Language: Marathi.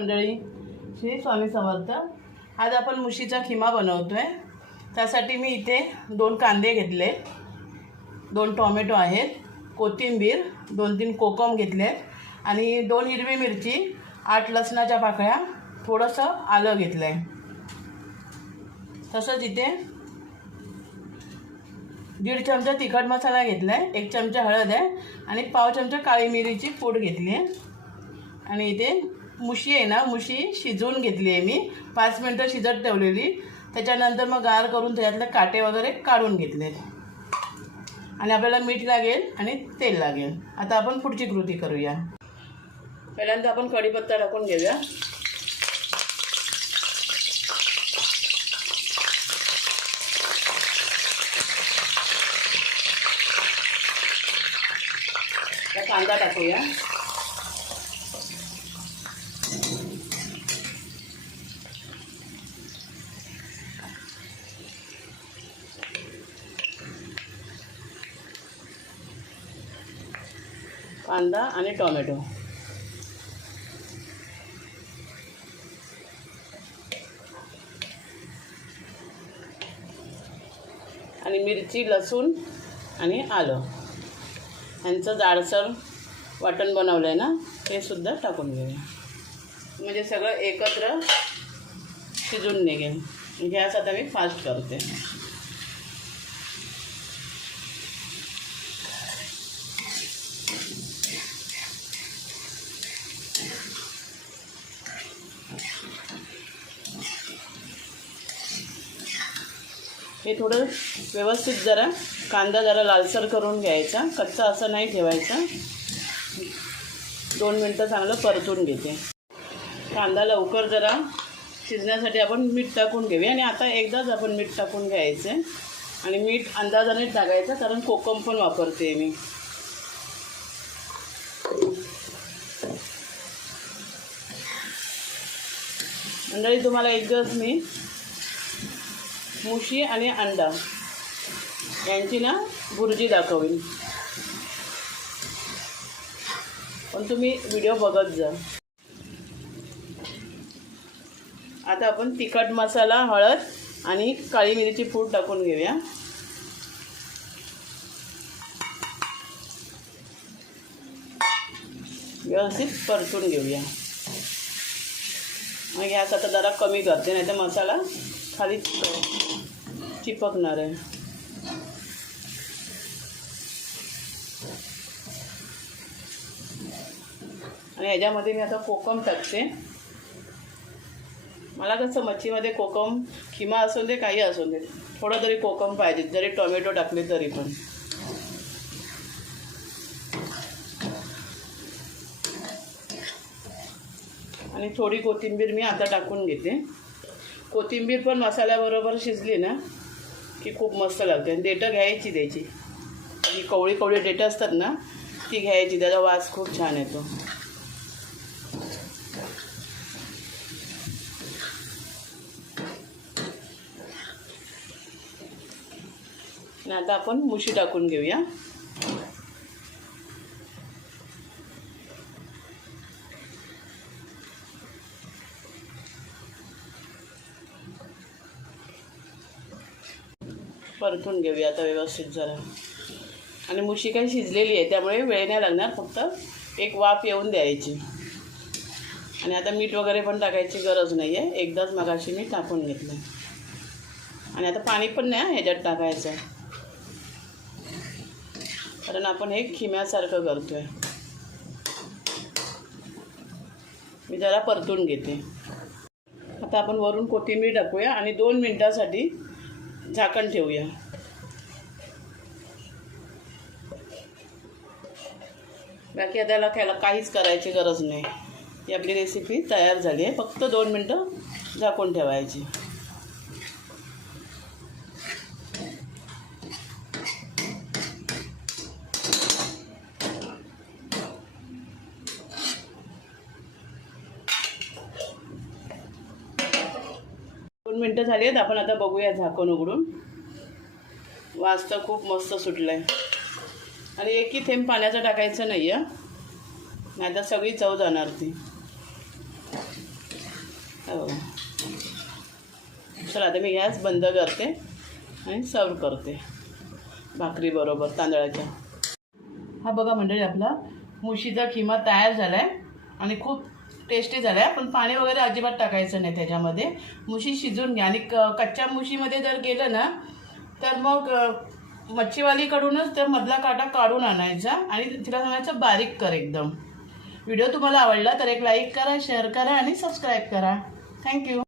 मंडळी श्री स्वामी समर्थ. आज आपण मुशीचा खिमा बनवतो आहे त्यासाठी मी इथे दोन कांदे घेतले. दोन टॉमॅटो आहेत कोथिंबीर दोन तीन कोकम घेतले. आणि दोन हिरवी मिरची आठ लसणाच्या पाकळ्या थोडंसं आलं घेतलं आहे तसंच इथे दीड चमचा तिखट मसाला घेतला आहे एक चमचा हळद आहे आणि पाव चमचा काळी मिरीची पूड घेतली आहे. आणि इथे मुशी आहे ना मुशी शिजवून घेतली आहे मी. पाच मिनटं शिजत ठेवलेली. त्याच्यानंतर मग गार करून त्याच्यातले काटे वगैरे काढून घेतले. आणि आपल्याला मीठ लागेल आणि तेल लागेल. आता आपण पुढची कृती करूया. पहिल्यांदा आपण कढीपत्ता टाकून घेऊया. कांदा टाकूया. कांदा आणि टोमॅटो. आणि मिरची लसूण आणि आलं. यांचं जाडसर वाटण बनवलं आहे ना ते सुद्धा टाकून घेऊया. म्हणजे सगळं एकत्र शिजून निघेल. गॅस आता मी फास्ट करते. हे थोडं व्यवस्थित जरा कांदा जरा लालसर करून घ्यायचा. कच्चा असं नाही ठेवायचा. दोन मिनटं चांगलं परतून घेते. कांदा लवकर जरा शिजण्यासाठी आपण मीठ टाकून घेऊया. आणि आता एकदाच आपण मीठ टाकून घ्यायचं. आणि मीठ अंदाजाने टाकायचं कारण कोकम पण वापरते मी. मंडळी तुम्हाला एकदाच मी मुशी आणि अंडा. यांची ना भुर्जी दाखवीन. पण तुम्ही व्हिडिओ बघत जा. आता आपण तिखट मसाला हळद आणि काळी मिरीची पूड टाकून घेऊया. व्यवस्थित परतून घेऊया. मग गॅस आता जरा कमी करते नाही तर मसाला खाली चिपकणार आहे. आणि ह्याच्यामध्ये मी आता कोकम टाकते. मला कसं मच्छीमध्ये कोकम किमा असून दे काही असून दे थोडं तरी कोकम पाहिजे जरी टोमॅटो टाकले तरी पण. आणि थोडी कोथिंबीर मी आता टाकून घेते. कोथिंबीर पण मसाल्याबरोबर शिजली ना की खूप मस्त लागते. आणि देठं घ्यायची त्याची. जी कवळी कवळी देठं असतात ना ती घ्यायची. त्याचा वास खूप छान येतो. आता आपण मुशी टाकून घेऊया. परतून घेऊया आता व्यवस्थित जरा. आणि मुशी काही शिजलेली आहे त्यामुळे वेळ नाही लागणार फक्त एक वाफ येऊन द्यायची. आणि आता मीठ वगैरे पण टाकायची गरज नाही आहे एकदाच मगाशी मी टाकून घेतलं. आणि आता पाणी पण नाही ह्याच्यात टाकायचं. कारण आपण हे खिम्यासारखं करतो आहे मी जरा परतून घेते. आता आपण वरून कोथिंबीर टाकूया आणि दोन मिनटासाठी झाकण ठेवूया. बाकी त्याला खायला काहीच करायची गरज नाही. ही आपली रेसिपी तयार झाली आहे. फक्त दोन मिनटं झाकून ठेवायची. दोन मिनटं झाली आहेत आपण आता बघूया झाकण उघडून. वास तर खूप मस्त सुटलं आहे आणि एकही थेंब पाण्याचं टाकायचं नाही आहे नाही तर सगळी चव जाणार ती. हो. चला आता मी गॅस बंद करते आणि सर्व करते. भाकरी बरोबर तांदळाच्या. हा बघा मंडळी आपला मुशीचा खिमा तयार झाला आहे आणि खूप टेस्टी झाला आहे पण पाणी वगैरे अजिबात टाकायचं नाही त्याच्यामध्ये. मुशी शिजून घ्या. आणि क कच्च्या मुशीमध्ये जर गेलं ना तर मग मच्छीवालीकडूनच त्या मधला काटा काढून आणायचा आणि तिला सांगायचं बारीक कर एकदम. व्हिडिओ तुम्हाला आवडला तर एक लाईक करा शेअर करा आणि सबस्क्राईब करा. थँक्यू.